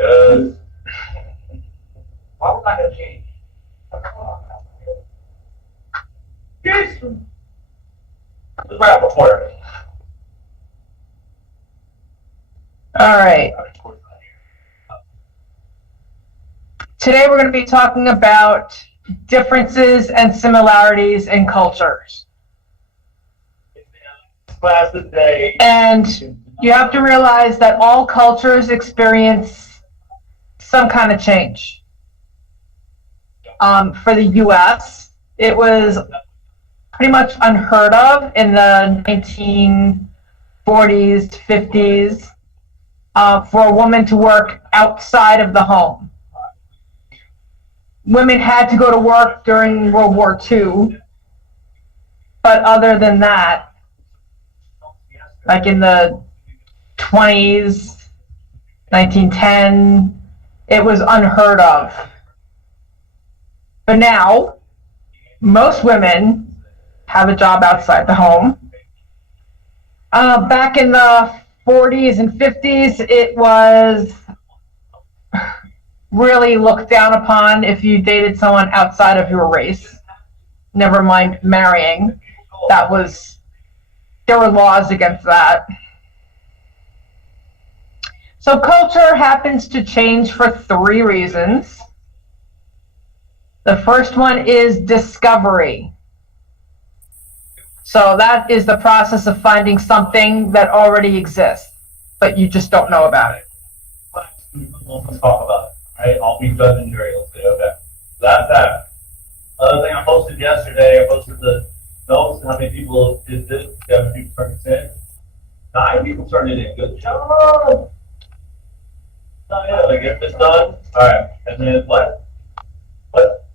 Because why was I going to change? Jason! Let's wrap up for it. All right. Today we're going to be talking about differences and similarities in cultures. Class today. And you have to realize that all cultures experience some kind of change. For the U.S., it was pretty much unheard of in the 1940s, 50s, for a woman to work outside of the home. Women had to go to work during World War II, but other than that, like in the 20s, 1910, it was unheard of. But now, most women have a job outside the home. Back in the 40s and 50s, it was really looked down upon if you dated someone outside of your race. Never mind marrying. There were laws against that. So culture happens to change for 3 reasons. The first one is discovery. So that is the process of finding something that already exists, but you just don't know about it. Let's talk about it, right? I'll be judge and jury. Let's say, okay. That's that. Other thing I posted yesterday, I posted the notes, how many people did this? 7 people turned this in. 9 people turned it in. Good job. Oh, yeah, like get this done. All right. And then what? What?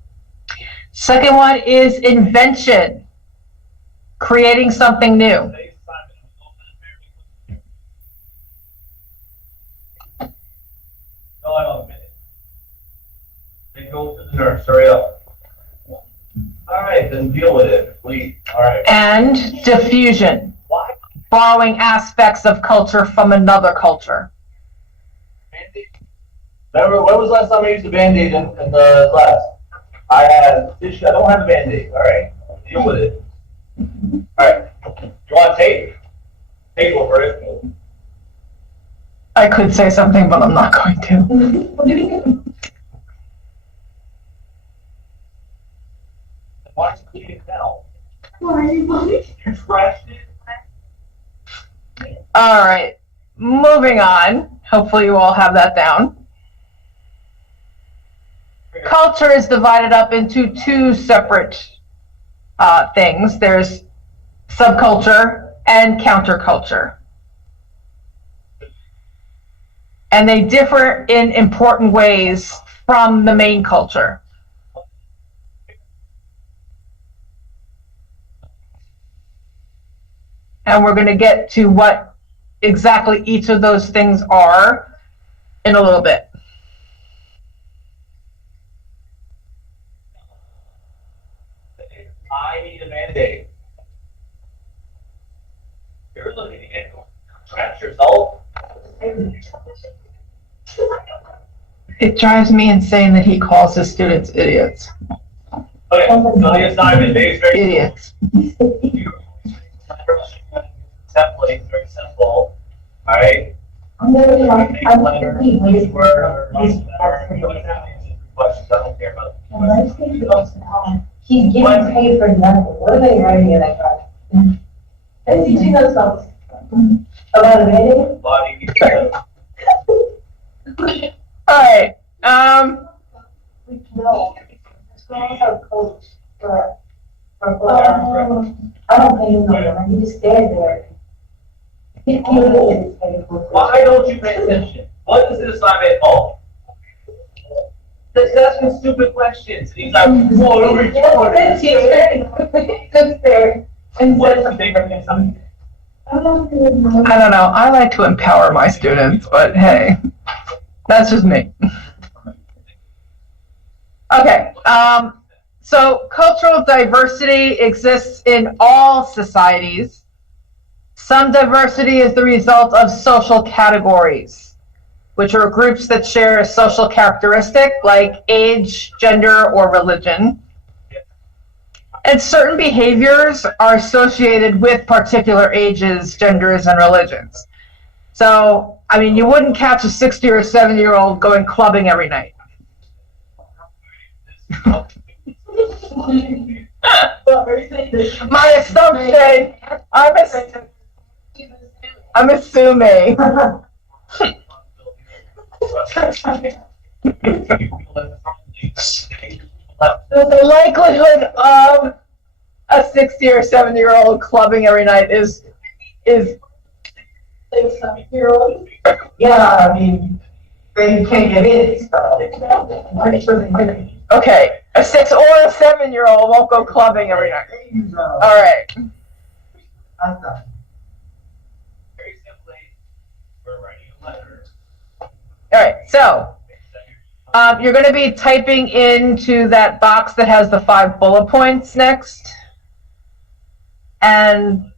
Second one is invention, creating something new. No, I don't admit it. Then go to the nurse. Hurry up. All right, then deal with it, please. All right. And diffusion, borrowing aspects of culture from another culture. Band-Aid. Remember, when was the last time I used a Band-Aid in the class? I had tissue. I don't have a Band-Aid. All right, deal with it. All right. You want tape? Tape over it. I could say something, but I'm not going to. Why is it cleaning now? Why are you money? You trashed it. All right, moving on. Hopefully you all have that down. Culture is divided up into 2 separate things. There's subculture and counterculture. And they differ in important ways from the main culture. And we're going to get to what exactly each of those things are in a little bit. I need a Band-Aid. You're looking to get trash yourself. It drives me insane that he calls his students idiots. Okay, so the assignment is very Idiots. template, very simple. All right. I'm never like, Make I'm letter, thinking, each word, or he's- whatever. You don't have to answer questions. I don't care about it. he's getting paid for nothing. What are they writing in that class? They're teaching us something. About a minute? Body. All right. No. Schools have coach for I don't pay him no money, he just stands there. He is paid for. Why don't you pay attention? What is this assignment called? That's asking stupid questions. And he's like, whoa, what are we doing? Sits there and What is says the bigger than something? I don't even know. I don't know. I like to empower my students, but hey, that's just me. Okay. So cultural diversity exists in all societies. Some diversity is the result of social categories. which are groups that share a social characteristic like age, gender, or religion. And certain behaviors are associated with particular ages, genders, and religions. So, I mean, you wouldn't catch a 60 or 70-year-old going clubbing every night. My assumption, I'm assuming. The likelihood of a 60 or 70-year-old clubbing every night is. Yeah, I mean, they can't get in, so. Okay, a 6 or a 7-year-old won't go clubbing every night. All right. Very simply, we're writing a letter. All right, so you're going to be typing into that box that has the 5 bullet points next. And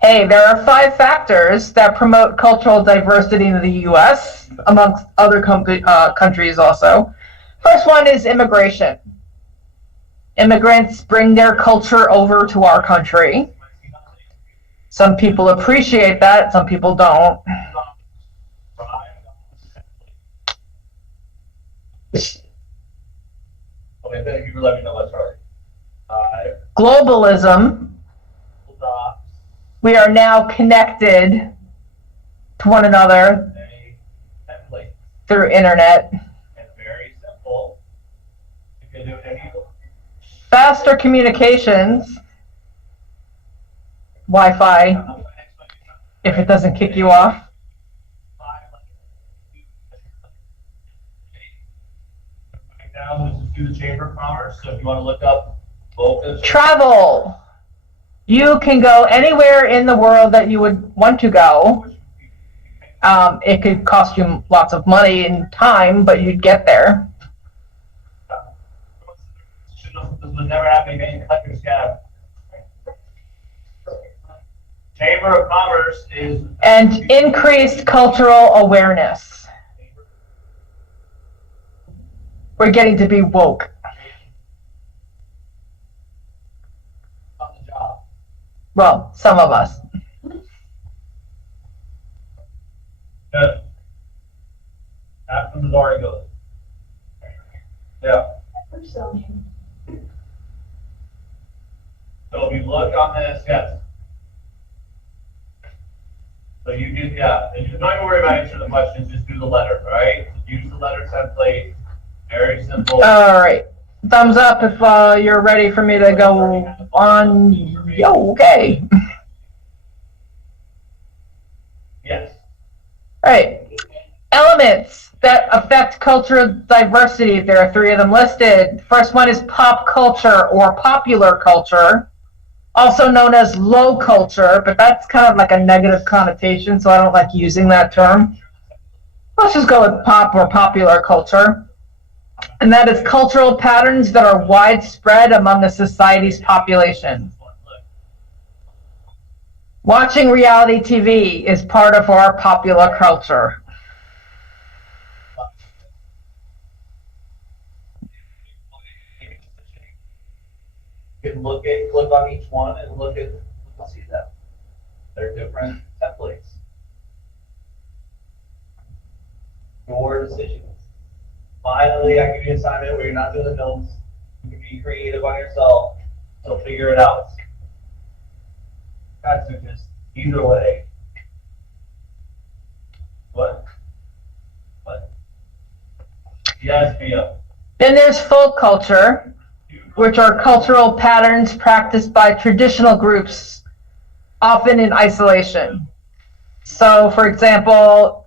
hey, there are 5 factors that promote cultural diversity in the U.S., amongst other countries also. First one is immigration. Immigrants bring their culture over to our country. Some people appreciate that, some people don't. Okay, thank you for letting me know that's right. Globalism. We are now connected to one another through internet. And very simple. You can do any. Faster communications. Wi-Fi, if it doesn't kick you off. Right now, this is through the Chamber of Commerce, so if you want to look up focus. Travel. You can go anywhere in the world that you would want to go. It could cost you lots of money and time, but you'd get there. This would never happen again. Collector's scam. Chamber of Commerce is. And increased cultural awareness. We're getting to be woke. On the job. Well, some of us. Good. After the door it goes. Yeah. So if you look on this, yes. So you can, yeah, and you don't even worry about answering the questions, just do the letter, right? Use the letter template, very simple. All right. Thumbs up if you're ready for me to go on. Yo, okay. Yes. All right. Elements that affect cultural diversity. There are 3 of them listed. First one is pop culture or popular culture, also known as low culture, but that's kind of like a negative connotation, so I don't like using that term. Let's just go with pop or popular culture. And that is cultural patterns that are widespread among a society's population. Watching reality TV is part of our popular culture. You can click on each one and look at, see them. They're different templates. Your decisions. Finally, I give you an assignment where you're not doing the notes. You can be creative on yourself, so figure it out. Guys are just either way. What? Yes, Mia. Then there's folk culture, which are cultural patterns practiced by traditional groups, often in isolation. So, for example,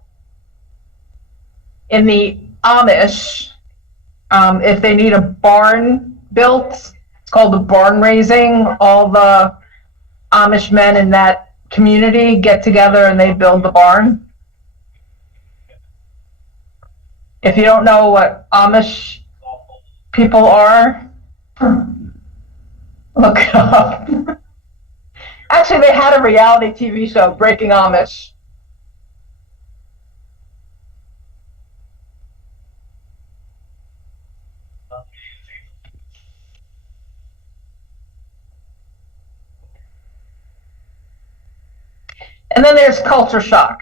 in the Amish, if they need a barn built, it's called the barn raising. All the Amish men in that community get together and they build the barn. If you don't know what Amish people are, look it up. Actually, they had a reality TV show, Breaking Amish. And then there's culture shock.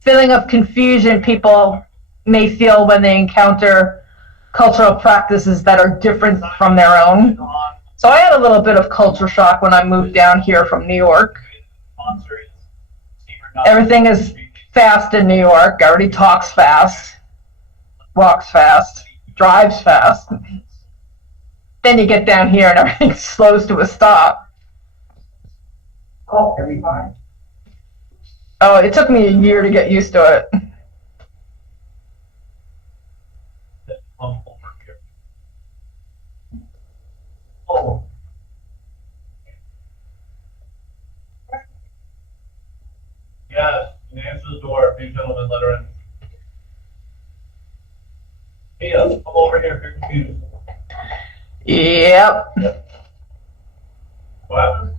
Feeling of confusion people may feel when they encounter cultural practices that are different from their own. So I had a little bit of culture shock when I moved down here from New York. Everything is fast in New York. Everybody talks fast, walks fast, drives fast. Then you get down here and everything slows to a stop. Oh, every time. Oh, it took me a year to get used to it. Oh. Yes, you can answer the door. Please, gentlemen, let her in. Hey, come over here if you're confused. Yep. What happened?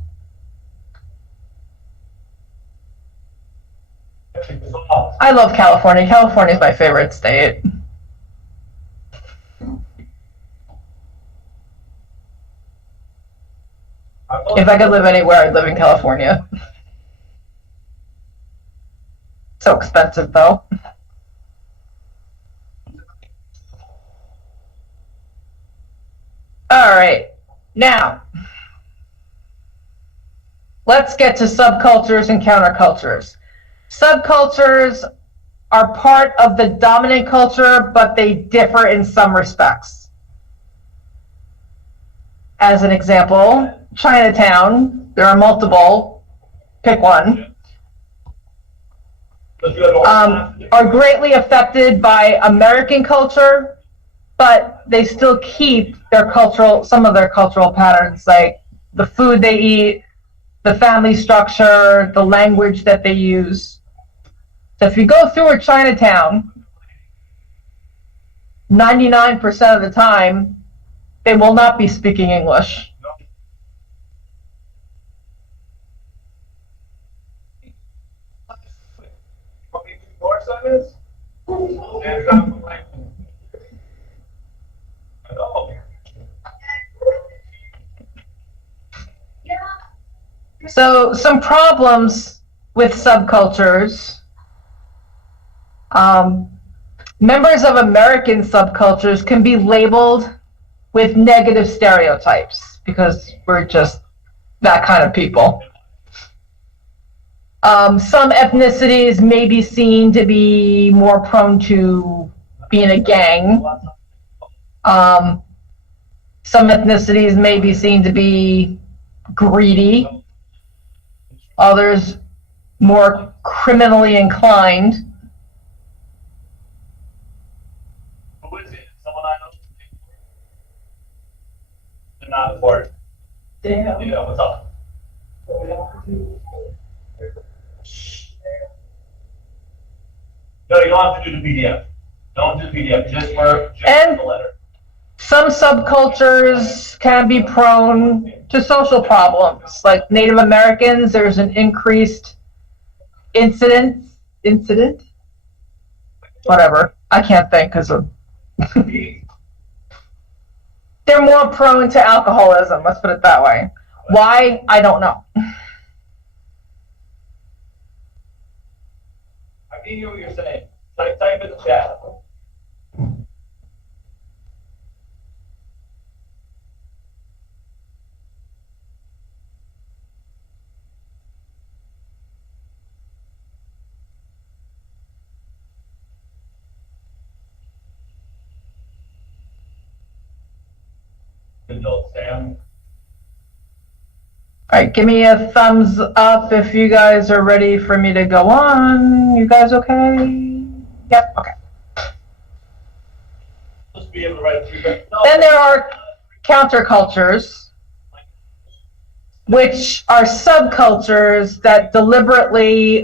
I love California. California is my favorite state. If I could live anywhere, I'd live in California. So expensive, though. All right. Now, let's get to subcultures and countercultures. Subcultures are part of the dominant culture, but they differ in some respects. As an example, Chinatown, there are multiple, pick one, are greatly affected by American culture, but they still keep their some of their cultural patterns, like the food they eat, the family structure, the language that they use. So if you go through a Chinatown, 99% of the time, they will not be speaking English. So some problems with subcultures. Members of American subcultures can be labeled with negative stereotypes because we're just that kind of people. Some ethnicities may be seen to be more prone to being a gang. Some ethnicities may be seen to be greedy. Others more criminally inclined. Who is it? Someone I know? They're not important. Damn. Yeah, what's up? No, you don't have to do the PDF. Don't do the PDF, just the letter. Some subcultures can be prone to social problems. Like Native Americans, there's an increased incident? Whatever. I can't think because of... They're more prone to alcoholism, let's put it that way. Why? I don't know. I can hear what you're saying. Type in the chat. Sam. All right, give me a thumbs up if you guys are ready for me to go on. You guys okay? Yep, okay. Supposed to be able to write through that. No. Then there are countercultures, which are subcultures that they're deliberately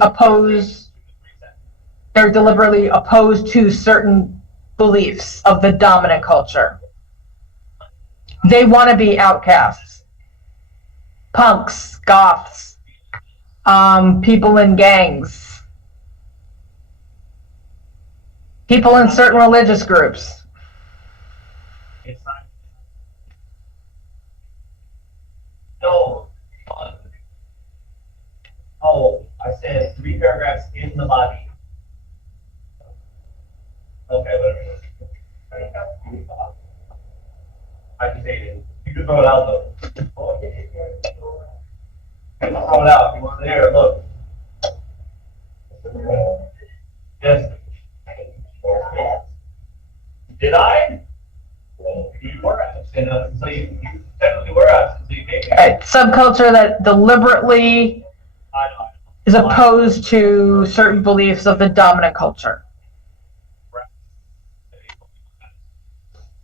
opposed to certain beliefs of the dominant culture. They want to be outcasts. Punks, goths, people in gangs, people in certain religious groups. No. 2 paragraphs in the body. Okay, whatever. I just hate it. You can throw it out though. You can throw it out. You want it here, look. Yes. Did I? You were absent, so you technically were absent, so you came here. Right, subculture that deliberately I know. is opposed to certain beliefs of the dominant culture.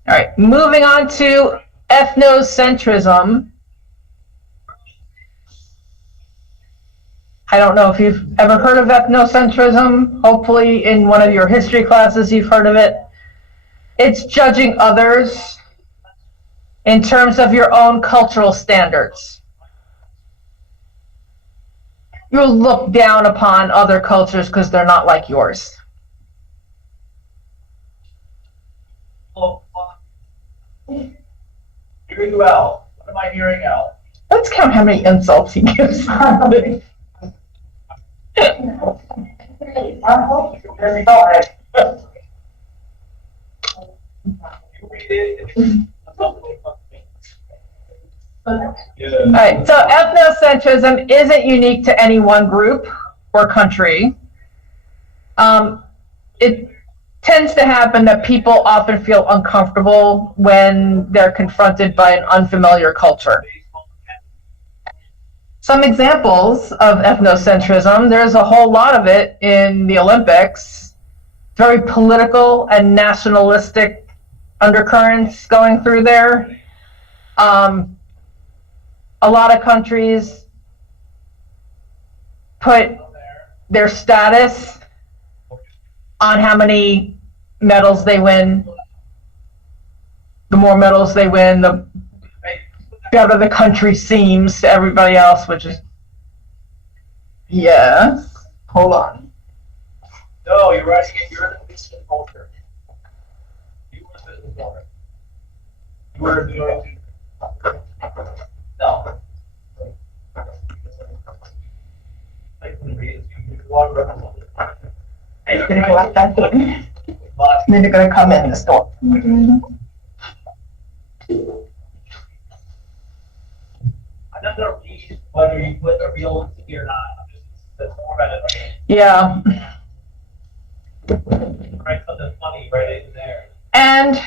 All right, moving on to ethnocentrism. I don't know if you've ever heard of ethnocentrism. Hopefully in one of your history classes you've heard of it. It's judging others in terms of your own cultural standards. You look down upon other cultures because they're not like yours. Hearing you out. What am I hearing out? Let's count how many insults he gives. Our hope. You read it. Yeah. All right, so ethnocentrism isn't unique to any one group or country. It tends to happen that people often feel uncomfortable when they're confronted by an unfamiliar culture. Some examples of ethnocentrism, there's a whole lot of it in the Olympics. Very political and nationalistic undercurrents going through there. A lot of countries put their status on how many medals they win. The more medals they win, the better the country seems to everybody else, which is, yes, hold on. No, you're right. You're the business culture. You were the business owner. You were the no. I couldn't read it. You want to You're gonna go out that door. Then you're gonna come in this door. I'm not gonna read whether you put the real here or not. I'm just the format of it. Yeah. Write something funny right in there. And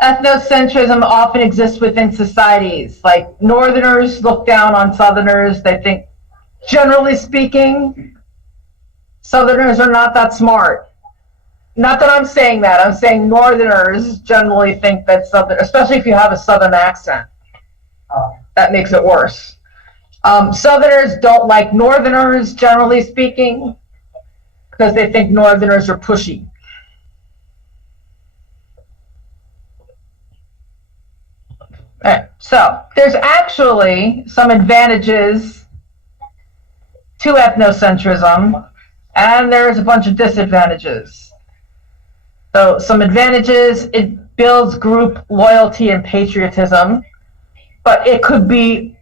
ethnocentrism often exists within societies. Like Northerners look down on Southerners. They think, generally speaking, Southerners are not that smart. Not that I'm saying that. I'm saying Northerners generally think that Southern, especially if you have a Southern accent. That makes it worse. Southerners don't like Northerners, generally speaking, because they think Northerners are pushy. Right. So there's actually some advantages to ethnocentrism, and there's a bunch of disadvantages. So some advantages, it builds group loyalty and patriotism, but it could be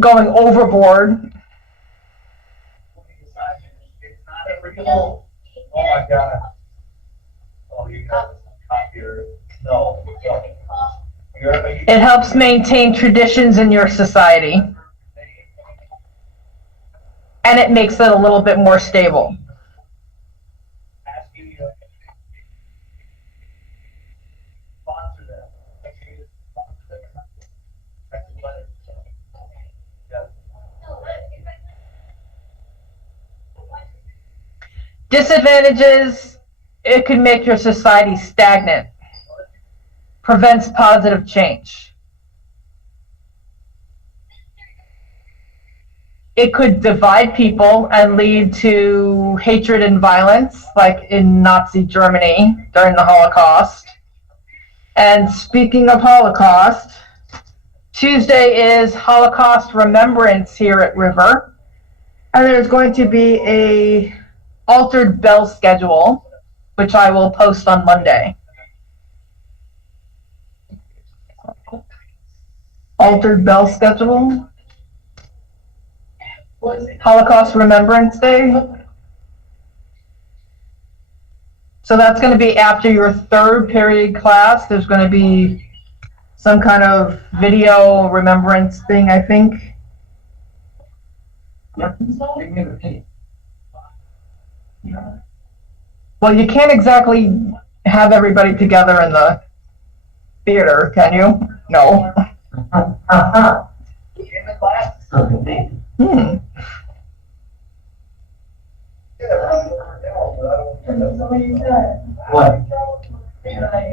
going overboard. It's not a real. Oh my God. Oh, you got copier. No. It helps maintain traditions in your society, and it makes it a little bit more stable. Sponsor them. Disadvantages, it could make your society stagnant, prevents positive change. It could divide people and lead to hatred and violence, like in Nazi Germany during the Holocaust. And speaking of Holocaust, Tuesday is Holocaust Remembrance here at River, and there's going to be a altered bell schedule, which I will post on Monday. Altered bell schedule. Holocaust Remembrance Day. So that's going to be after your third period class. There's going to be some kind of video remembrance thing, I think. Well, you can't exactly have everybody together in the theater, can you? No. Hmm. What?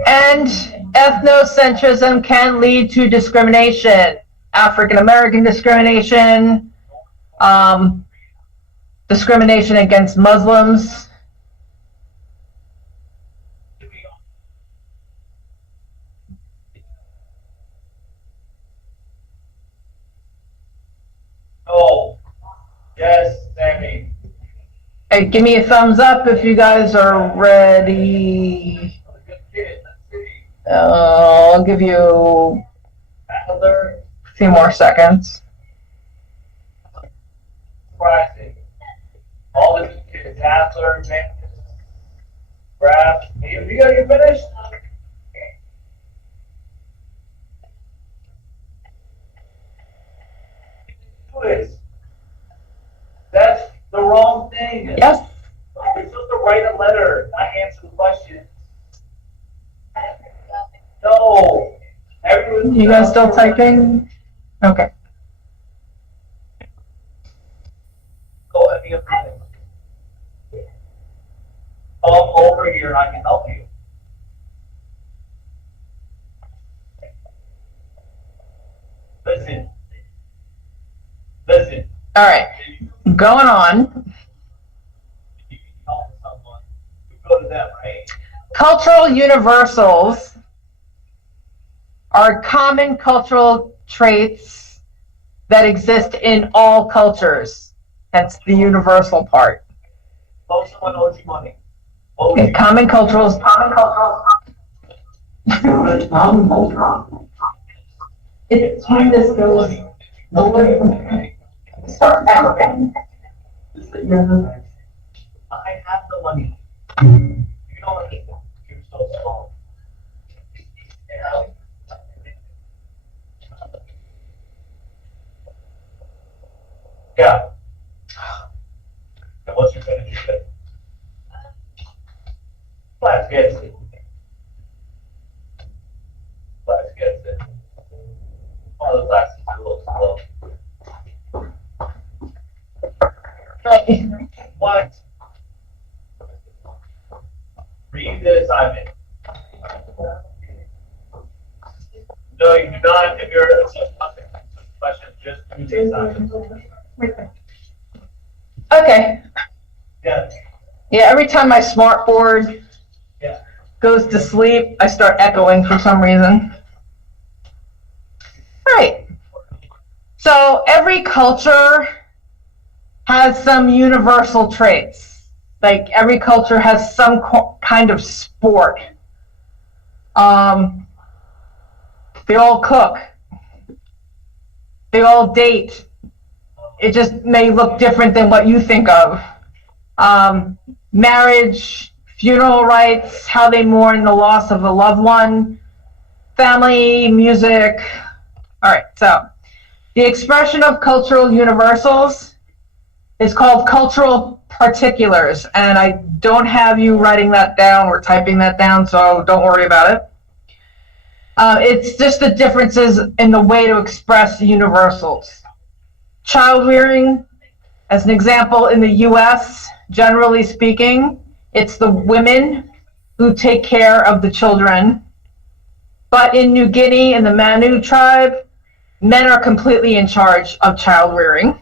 And ethnocentrism can lead to discrimination. African American discrimination, discrimination against Muslims. Oh, yes, Sammy. Hey, give me a thumbs up if you guys are ready. Good kid, let's see. I'll give you Adler, a few more seconds. Pricing. All the good kids, Adler, Mantis, Graf. You finished? Do this. That's the wrong thing. Yes. You're supposed to write a letter, not answer the question. No. Everyone. You guys still typing? Okay. Go at the other thing. Come over here and I can help you. Listen. Listen. All right. Going on. If you can help someone, you go to them, right? Cultural universals are common cultural traits that exist in all cultures. That's the universal part. Oh, someone owes you money. Okay, common cultures. It's when this goes away from start echoing. I have the money. You don't understand. You're so small. Yeah. And what's your gonna do then? Class gets it. Class gets it. One of the classes is a little slow. What? Read the assignment. No, you do not. If you're question, just do the assignment. Okay. Yeah. Yeah, every time my smart board Yeah. goes to sleep, I start echoing for some reason. Right. So every culture has some universal traits. Like every culture has some kind of sport. They all cook. They all date. It just may look different than what you think of. Marriage, funeral rites, how they mourn the loss of a loved one, family, music. All right, so the expression of cultural universals is called cultural particulars, and I don't have you writing that down or typing that down, so don't worry about it. It's just the differences in the way to express universals. Child rearing, as an example, in the US, generally speaking, it's the women who take care of the children. But in New Guinea, in the Manu tribe, men are completely in charge of child rearing.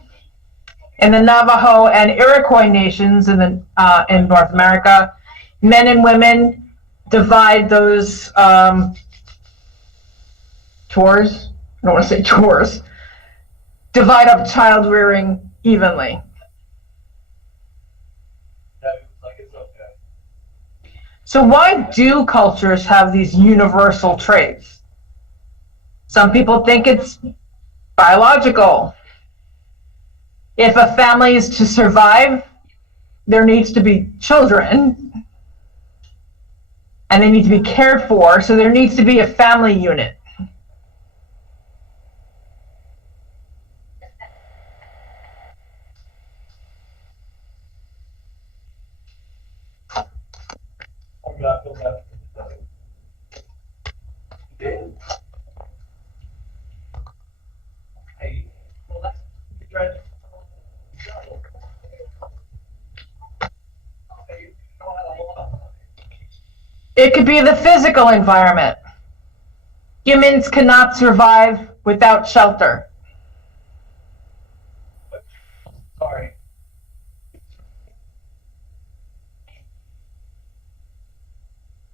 In the Navajo and Iroquois nations in North America, men and women divide those chores. I don't want to say chores. Divide up child rearing evenly. Like it's okay. So why do cultures have these universal traits? Some people think it's biological. If a family is to survive, there needs to be children, and they need to be cared for, so there needs to be a family unit. It could be the physical environment. Humans cannot survive without shelter. Sorry.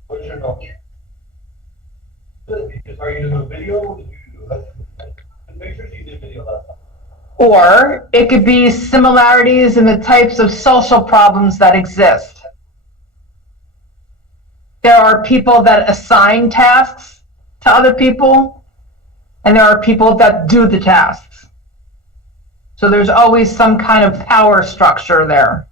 What's your note? Are you doing a video? The pictures you did video last time. Or it could be similarities in the types of social problems that exist. There are people that assign tasks to other people, and there are people that do the tasks. So there's always some kind of power structure there.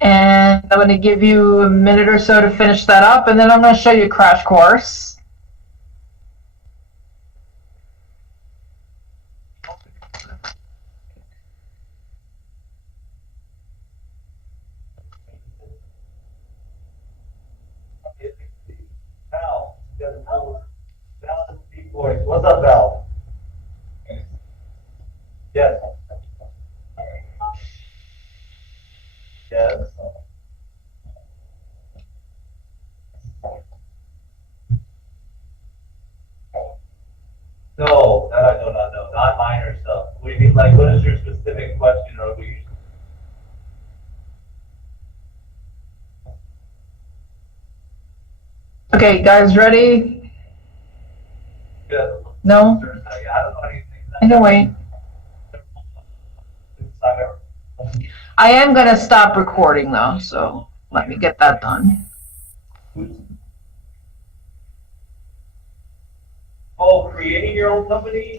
And I'm going to give you a minute or so to finish that up, and then I'm going to show you a crash course. What's up, Val? Yes. Yes. No, that I do not know. Not minor stuff. We need, like, what is your specific question, or we? Okay, guys, ready? Good. No? I don't know anything. I can wait. I am going to stop recording, though, so let me get that done. Oh, creating your own company?